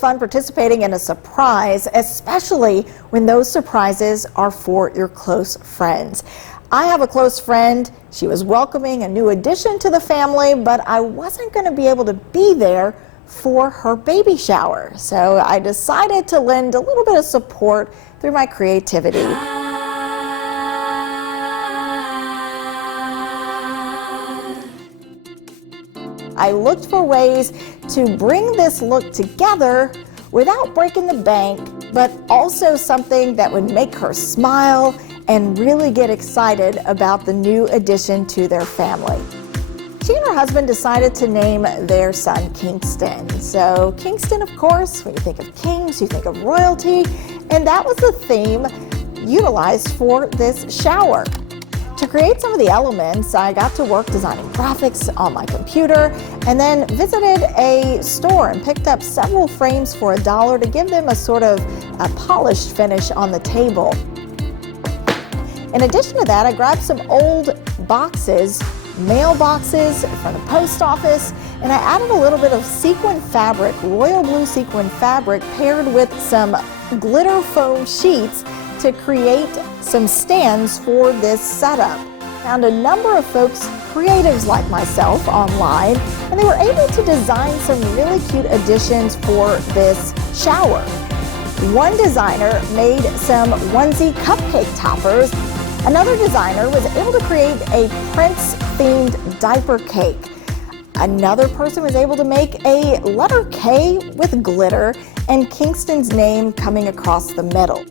fun participating in a surprise, especially when those surprises are for your close friends. I have a close friend. She was welcoming a new addition to the family, but I wasn't going to be able to be there for her baby shower. So I decided to lend a little bit of support through my creativity. I looked for ways to bring this look together without breaking the bank, but also something that would make her smile and really get excited about the new addition to their family. She and her husband decided to name their son Kingston. So Kingston, of course, when you think of kings, you think of royalty, and that was the theme utilized for this shower. To create some of the elements, I got to work designing graphics on my computer and then visited a store and picked up several frames for $1 to give them a sort of a polished finish on the table. In addition to that, I grabbed some old boxes, mailboxes from the post office, and I added a little bit of sequin fabric, royal blue sequin fabric, paired with some glitter foam sheets to create some stands for this setup. Found a number of folks, creatives like myself, online, and they were able to design some really cute additions for this shower. One designer made some onesie cupcake toppers. Another designer was able to create a Prince-themed diaper cake. Another person was able to make a letter K with glitter and Kingston's name coming across the middle.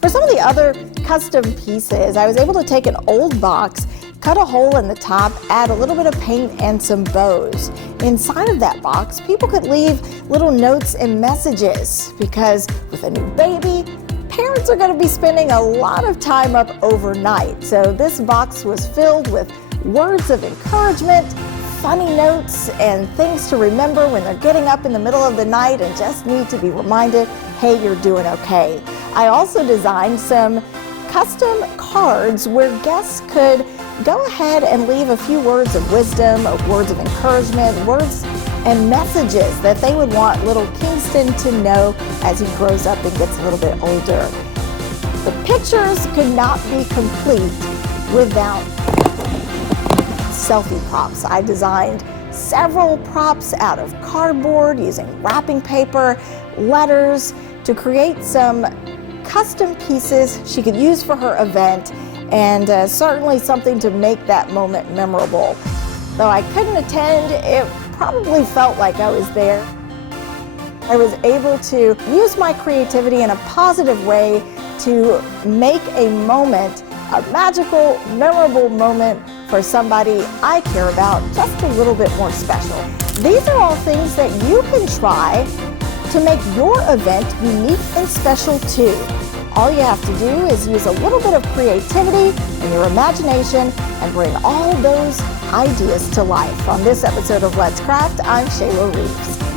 For some of the other custom pieces, I was able to take an old box, cut a hole in the top, add a little bit of paint and some bows. Inside of that box, people could leave little notes and messages because with a new baby, parents are going to be spending a lot of time up overnight. So this box was filled with words of encouragement, funny notes, and things to remember when they're getting up in the middle of the night and just need to be reminded, hey, you're doing okay. I also designed some custom cards where guests could go ahead and leave a few words of wisdom, words of encouragement, words and messages that they would want little Kingston to know as he grows up and gets a little bit older. The pictures could not be complete without selfie props. I designed several props out of cardboard using wrapping paper, letters to create some custom pieces she could use for her event, and certainly something to make that moment memorable. Though I couldn't attend, it probably felt like I was there. I was able to use my creativity in a positive way to make a moment, a magical, memorable moment for somebody I care about just a little bit more special. These are all things that you can try to make your event unique and special too. All you have to do is use a little bit of creativity and your imagination and bring all those ideas to life. On this episode of Let's Craft, I'm Shayla Reeves.